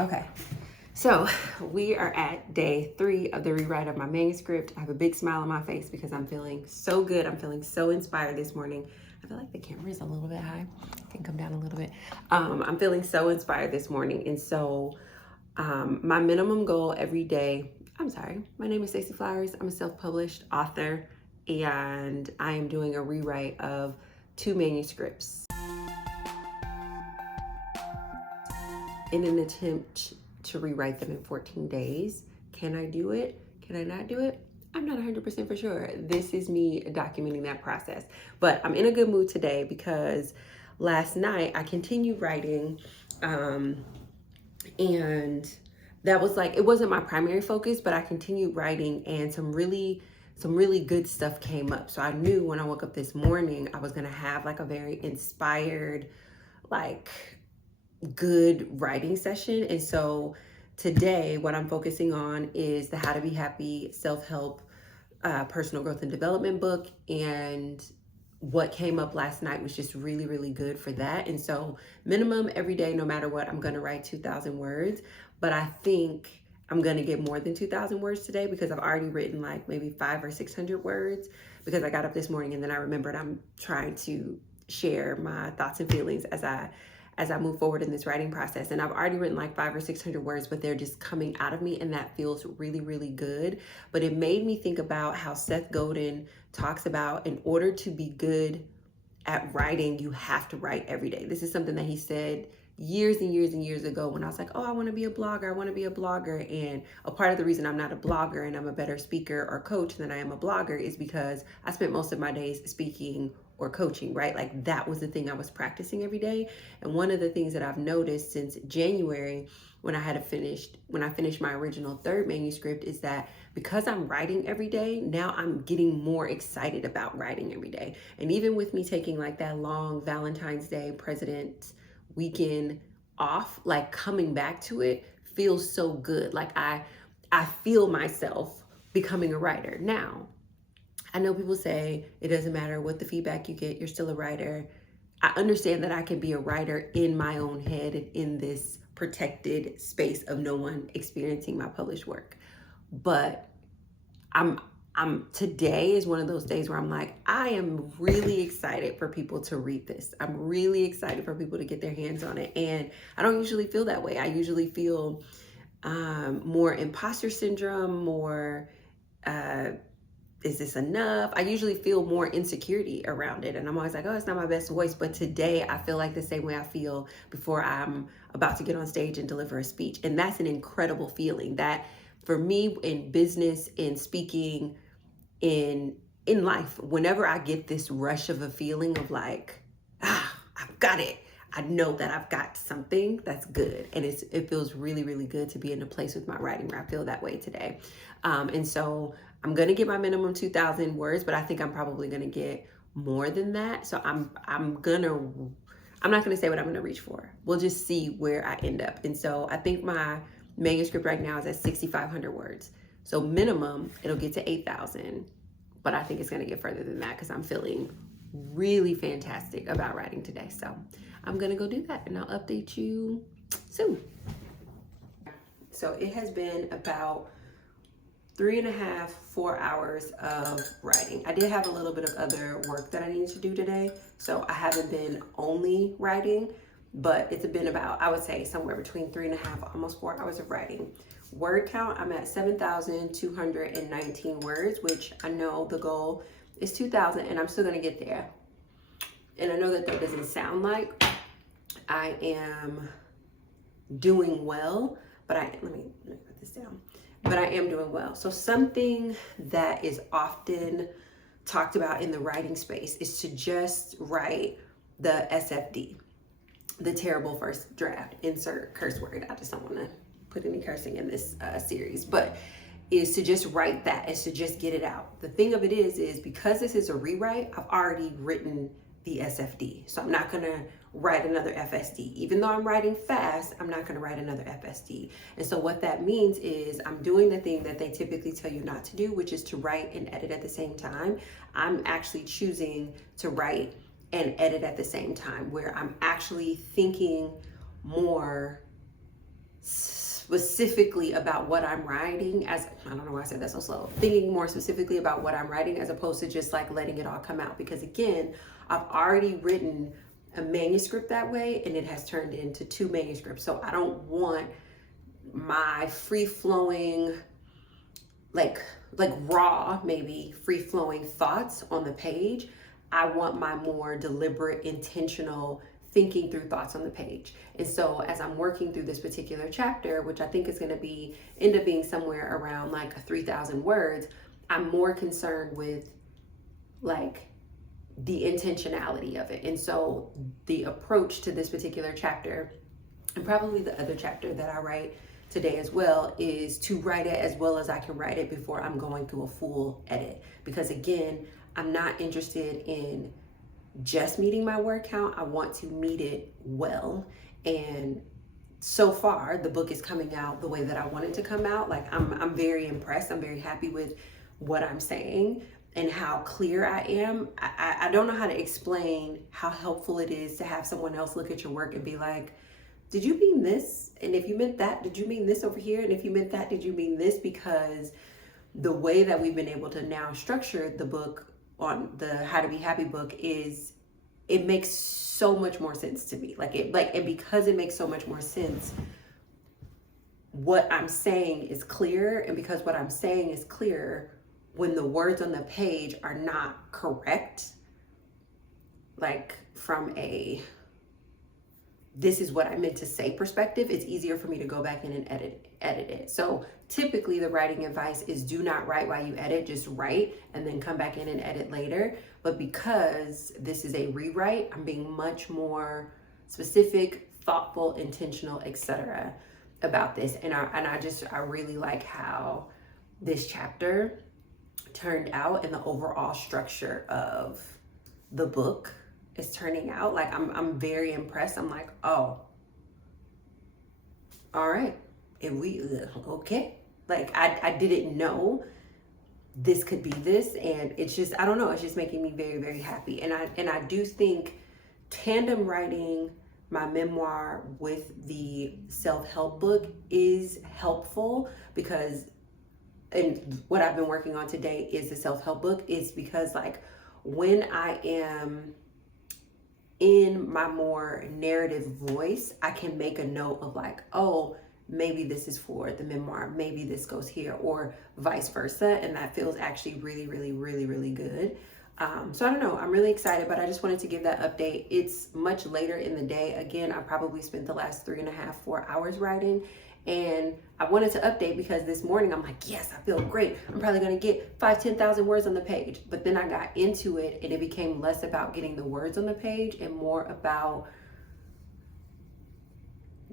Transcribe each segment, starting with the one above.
Okay, so we are at day 3 of the rewrite of my manuscript. I have a big smile on my face because I'm feeling so good. I'm feeling so inspired this morning. I feel like the camera is a little bit high. It can come down a little bit. I'm feeling so inspired this morning. And so my minimum goal every day, my name is Stacey Flowers. I'm a self-published author and I am doing a rewrite of 2 manuscripts in an attempt to rewrite them in 14 days. Can I do it? Can I not do it? I'm not 100% for sure. This is me documenting that process. But I'm in a good mood today because last night I continued writing and that was like, it wasn't my primary focus, but I continued writing and some really good stuff came up. So I knew when I woke up this morning, I was gonna have like a very inspired, like good writing session. And so today what I'm focusing on is the How to Be Happy self-help personal growth and development book. And what came up last night was just really good for that. And so minimum every day, no matter what, I'm gonna write 2,000 words, but I think I'm gonna get more than 2,000 words today because I've already written like maybe 500 or 600 words because I got up this morning and then I remembered I'm trying to share my thoughts and feelings as I move forward in this writing process. And I've already written like 500 or 600 words, but they're just coming out of me and that feels really good. But it made me think about how Seth Godin talks about in order to be good at writing, you have to write every day. This is something that he said years and years ago when I was like, oh, I want to be a blogger. And a part of the reason I'm not a blogger and I'm a better speaker or coach than I am a blogger is because I spent most of my days speaking or coaching, right? Like that was the thing I was practicing every day. And one of the things that I've noticed since January when I finished my original 3rd manuscript is that because I'm writing every day, now I'm getting more excited about writing every day. And even with me taking like that long Valentine's Day, President's weekend off, like coming back to it feels so good. Like I feel myself becoming a writer. Now, I know people say it doesn't matter what the feedback you get, you're still a writer. I understand that I can be a writer in my own head and in this protected space of no one experiencing my published work. But today is one of those days where I'm like, I am really excited for people to read this. I'm really excited for people to get their hands on it. And I don't usually feel that way. I usually feel more imposter syndrome, more is this enough? I usually feel more insecurity around it. And I'm always like, oh, it's not my best voice. But today I feel like the same way I feel before I'm about to get on stage and deliver a speech. And that's an incredible feeling that for me in business, in speaking, in life, whenever I get this rush of a feeling of like, I've got it. I know that I've got something that's good. And it feels really good to be in a place with my writing where I feel that way today. And so I'm going to get my minimum 2,000 words, but I think I'm probably going to get more than that. So I'm not going to say what I'm going to reach for. We'll just see where I end up. And so I think my manuscript right now is at 6,500 words. So minimum, it'll get to 8,000, but I think it's going to get further than that because I'm feeling really fantastic about writing today. So I'm going to go do that and I'll update you soon. So it has been about 3.5, 4 hours of writing. I did have a little bit of other work that I needed to do today. So I haven't been only writing, but it's been about, I would say somewhere between 3.5, almost 4 hours of writing. Word count, I'm at 7,219 words, which I know the goal is 2,000 and I'm still gonna get there. And I know that doesn't sound like I am doing well, but let me put this down. But I am doing well. So something that is often talked about in the writing space is to just write the SFD, the terrible first draft, insert curse word. I just don't want to put any cursing in this series, but is to just write that, is to just get it out. The thing of it is because this is a rewrite, I've already written the SFD. So I'm not gonna write another FSD. Even though I'm writing fast, I'm not gonna write another FSD. And so what that means is I'm doing the thing that they typically tell you not to do, which is to write and edit at the same time. I'm actually choosing to write and edit at the same time, where I'm actually thinking more specifically about what I'm writing, as I don't know why I said that so slow, thinking more specifically about what I'm writing as opposed to just like letting it all come out. Because again, I've already written a manuscript that way and it has turned into 2 manuscripts. So I don't want my free flowing, like raw, maybe free flowing thoughts on the page. I want my more deliberate, intentional thinking through thoughts on the page. And so as I'm working through this particular chapter, which I think is going to end up being somewhere around like 3,000 words, I'm more concerned with like the intentionality of it. And so the approach to this particular chapter, and probably the other chapter that I write today as well, is to write it as well as I can write it before I'm going through a full edit. Because again, I'm not interested in just meeting my word count. I want to meet it well. And so far, the book is coming out the way that I want it to come out. Like I'm very impressed. I'm very happy with what I'm saying and how clear I am. I don't know how to explain how helpful it is to have someone else look at your work and be like, did you mean this? And if you meant that, did you mean this over here? And if you meant that, did you mean this? Because the way that we've been able to now structure the book on the How to Be Happy book is, it makes so much more sense to me. And because it makes so much more sense, what I'm saying is clear. And because what I'm saying is clear, when the words on the page are not correct, like from a this is what I meant to say perspective, it's easier for me to go back in and edit it. So typically the writing advice is do not write while you edit, just write and then come back in and edit later. But because this is a rewrite, I'm being much more specific, thoughtful, intentional, etc. about this. And I really like how this chapter turned out and the overall structure of the book is turning out. Like I'm very impressed. I'm like, oh, all right. And okay. Like I didn't know this could be this, and it's just, I don't know, it's just making me very, very happy. And I do think tandem writing my memoir with the self-help book is helpful, because, and what I've been working on today is the self-help book, is because like when I am in my more narrative voice, I can make a note of like, oh, maybe this is for the memoir, maybe this goes here, or vice versa. And that feels actually really, really, really, really good. So I don't know, I'm really excited, but I just wanted to give that update. It's much later in the day. Again, I probably spent the last 3.5, 4 hours writing. And I wanted to update because this morning I'm like, yes, I feel great. I'm probably going to get 10,000 words on the page. But then I got into it and it became less about getting the words on the page and more about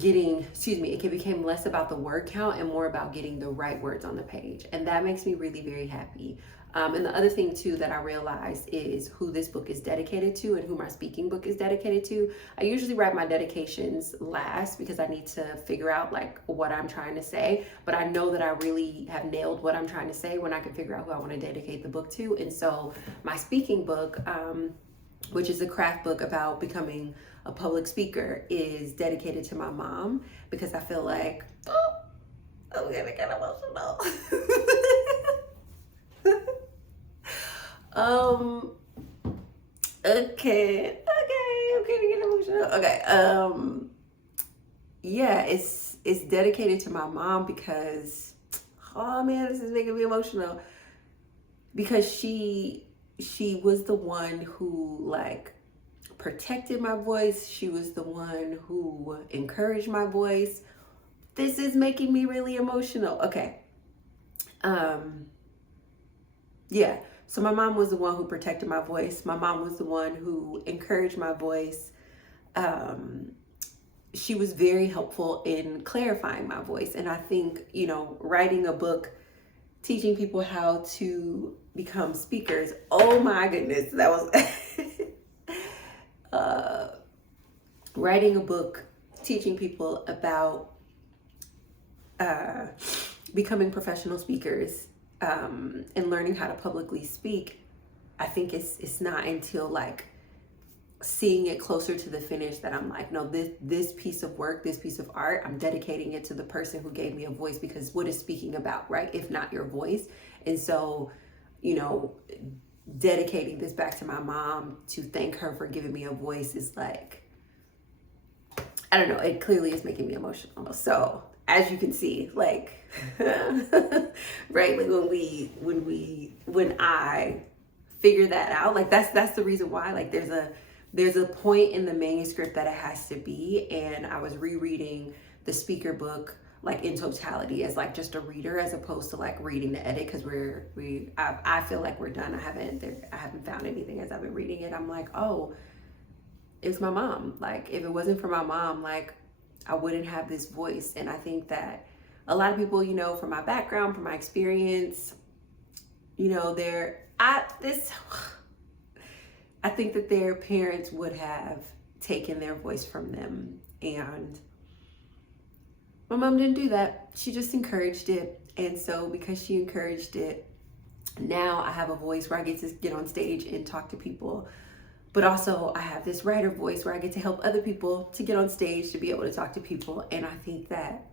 it became less about the word count and more about getting the right words on the page. And that makes me really very happy. And the other thing too that I realized is who this book is dedicated to and who my speaking book is dedicated to. I usually write my dedications last because I need to figure out like what I'm trying to say, but I know that I really have nailed what I'm trying to say when I can figure out who I want to dedicate the book to. And so my speaking book, which is a craft book about becoming a public speaker, is dedicated to my mom, because I feel like, oh, I'm gonna get emotional. Okay, I'm gonna get emotional. Okay, yeah, it's dedicated to my mom because, oh man, this is making me emotional, because she was the one who like protected my voice. She was the one who encouraged my voice. This is making me really emotional. Okay. Yeah. So my mom was the one who protected my voice. My mom was the one who encouraged my voice. She was very helpful in clarifying my voice. And I think, writing a book, teaching people how to become speakers. Oh my goodness. That was writing a book, teaching people about becoming professional speakers, and learning how to publicly speak. I think it's not until like seeing it closer to the finish that I'm like, no, this piece of work, this piece of art, I'm dedicating it to the person who gave me a voice, because what is speaking about, right? If not your voice. And so, you know, dedicating this back to my mom to thank her for giving me a voice is like, I don't know, it clearly is making me emotional. So as you can see, like, right, like when I figure that out, like that's the reason why, like there's a point in the manuscript that it has to be. And I was rereading the speaker book like in totality as like just a reader, as opposed to like reading the edit, because I feel like we're done. I haven't found anything as I've been reading it. I'm like, oh, it's my mom. Like, if it wasn't for my mom, like, I wouldn't have this voice. And I think that a lot of people, you know, from my background, from my experience, you know, I think that their parents would have taken their voice from them. And my mom didn't do that. She just encouraged it. And so because she encouraged it, now I have a voice where I get to get on stage and talk to people. But also I have this writer voice where I get to help other people to get on stage, to be able to talk to people. And I think that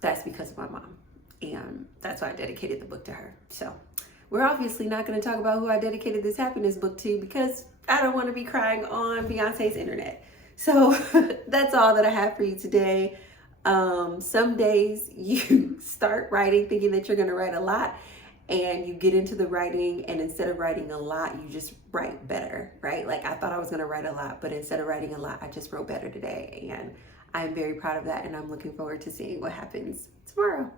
that's because of my mom. And that's why I dedicated the book to her. So we're obviously not going to talk about who I dedicated this happiness book to, because I don't want to be crying on Beyonce's internet. So that's all that I have for you today. Some days you start writing thinking that you're going to write a lot, and you get into the writing, and instead of writing a lot, you just write better, right? Like, I thought I was going to write a lot, but instead of writing a lot, I just wrote better today. And I'm very proud of that. And I'm looking forward to seeing what happens tomorrow.